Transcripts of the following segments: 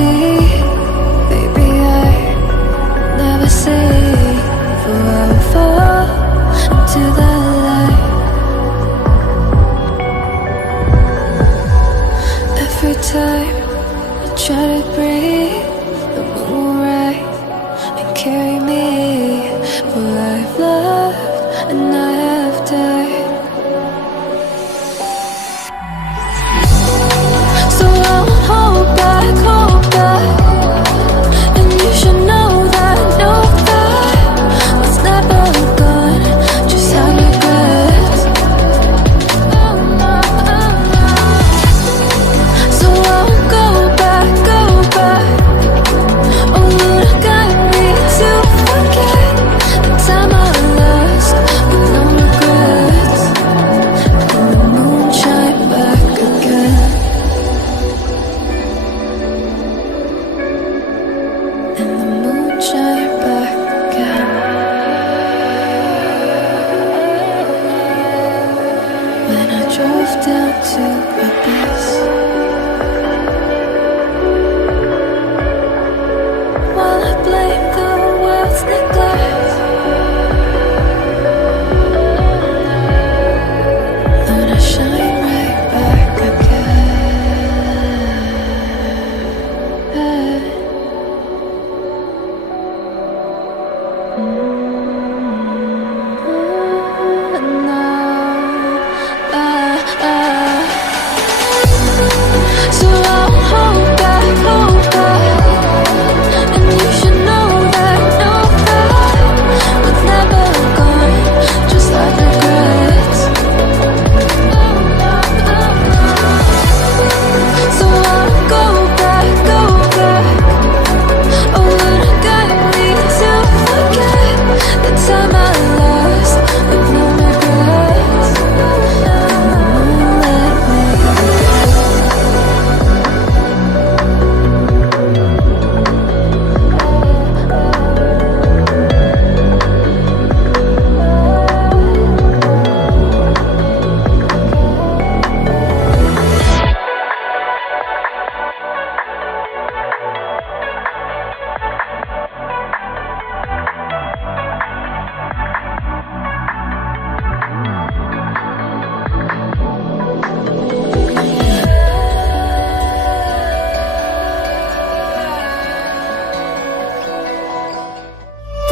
see, baby, I never say, for I will fall into the light. Every time I try to breathe, the moon will rise and carry me, for I've loved and I have died. So I'll hold back, and you should know that what's never gone just have regrets. So I'll go back, oh, look at me to forget the time I lost with no regrets, and the moon shine back again. And the moon shine back again. When I drove down to abyss, while I blame the world's neglect, Lord, I shine right back again. So I'll hold back, and you should know that what's never gone just like regrets. So I'll go back, oh, look at me to forget the time I lost with no regrets, and the moon let me.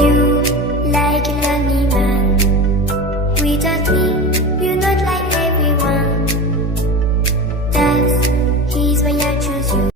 You like an animal without me, you're not like everyone. That's why I choose you.